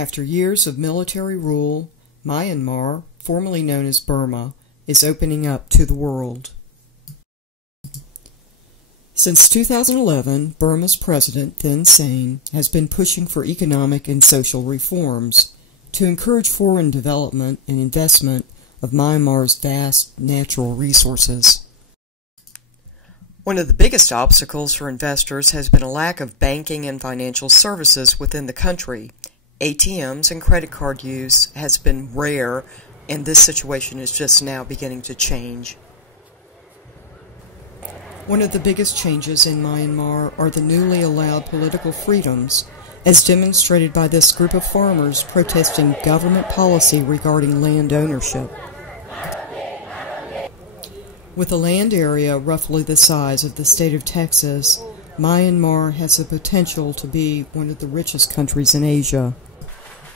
After years of military rule, Myanmar, formerly known as Burma, is opening up to the world. Since 2011, Burma's President Thein Sein has been pushing for economic and social reforms to encourage foreign development and investment of Myanmar's vast natural resources. One of the biggest obstacles for investors has been a lack of banking and financial services within the country. ATMs and credit card use has been rare, and this situation is just now beginning to change. One of the biggest changes in Myanmar are the newly allowed political freedoms, as demonstrated by this group of farmers protesting government policy regarding land ownership. With a land area roughly the size of the state of Texas, Myanmar has the potential to be one of the richest countries in Asia.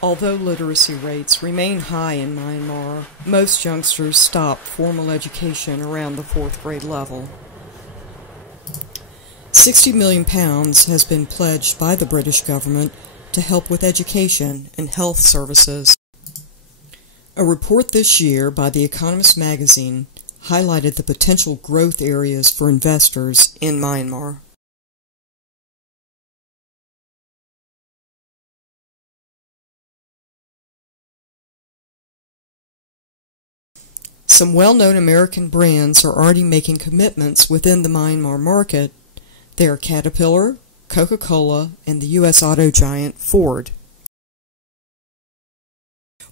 Although literacy rates remain high in Myanmar, most youngsters stop formal education around the 4th grade level. £60 million has been pledged by the British government to help with education and health services. A report this year by The Economist magazine highlighted the potential growth areas for investors in Myanmar. Some well-known American brands are already making commitments within the Myanmar market. They are Caterpillar, Coca-Cola, and the U.S. auto giant Ford.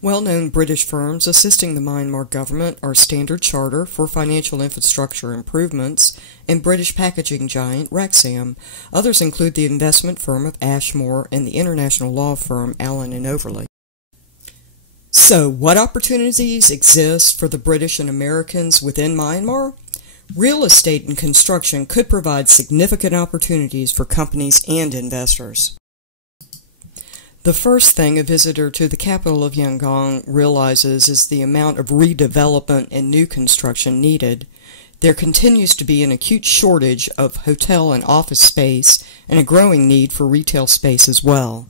Well-known British firms assisting the Myanmar government are Standard Chartered for financial infrastructure improvements and British packaging giant Rexam. Others include the investment firm of Ashmore and the international law firm Allen & Overley. So, what opportunities exist for the British and Americans within Myanmar? Real estate and construction could provide significant opportunities for companies and investors. The first thing a visitor to the capital of Yangon realizes is the amount of redevelopment and new construction needed. There continues to be an acute shortage of hotel and office space and a growing need for retail space as well.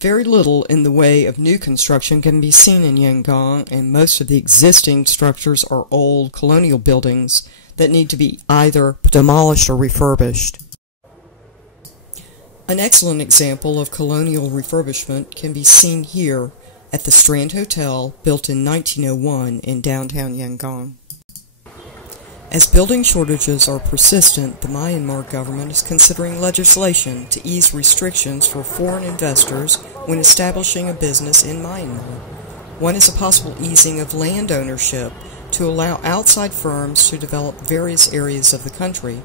Very little in the way of new construction can be seen in Yangon, and most of the existing structures are old colonial buildings that need to be either demolished or refurbished. An excellent example of colonial refurbishment can be seen here at the Strand Hotel, built in 1901 in downtown Yangon. As building shortages are persistent, the Myanmar government is considering legislation to ease restrictions for foreign investors when establishing a business in Myanmar. One is a possible easing of land ownership to allow outside firms to develop various areas of the country.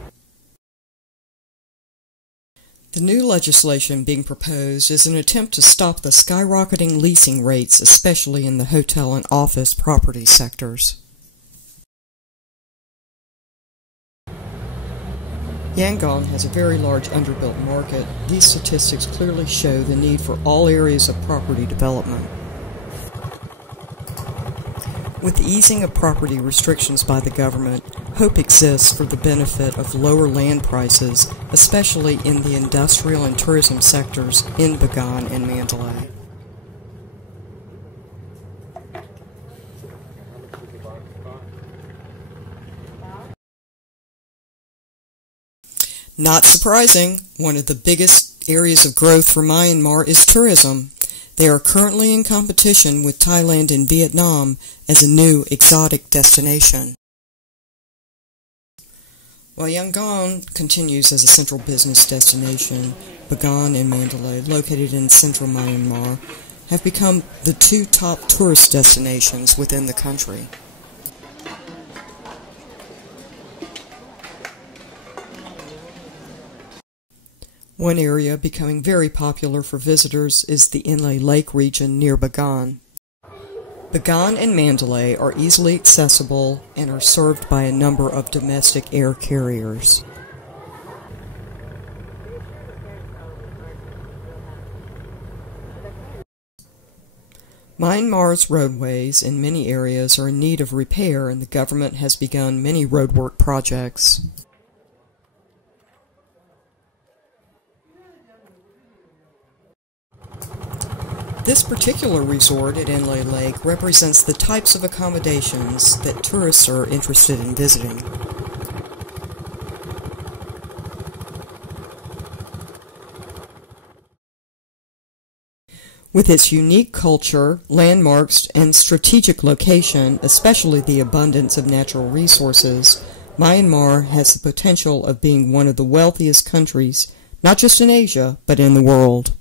The new legislation being proposed is an attempt to stop the skyrocketing leasing rates, especially in the hotel and office property sectors. Yangon has a very large underbuilt market. These statistics clearly show the need for all areas of property development. With the easing of property restrictions by the government, hope exists for the benefit of lower land prices, especially in the industrial and tourism sectors in Bagan and Mandalay. Not surprising, one of the biggest areas of growth for Myanmar is tourism. They are currently in competition with Thailand and Vietnam as a new exotic destination. While Yangon continues as a central business destination, Bagan and Mandalay, located in central Myanmar, have become the two top tourist destinations within the country. One area becoming very popular for visitors is the Inle Lake region near Bagan. Bagan and Mandalay are easily accessible and are served by a number of domestic air carriers. Myanmar's roadways in many areas are in need of repair, and the government has begun many roadwork projects. This particular resort at Inle Lake represents the types of accommodations that tourists are interested in visiting. With its unique culture, landmarks, and strategic location, especially the abundance of natural resources, Myanmar has the potential of being one of the wealthiest countries, not just in Asia, but in the world.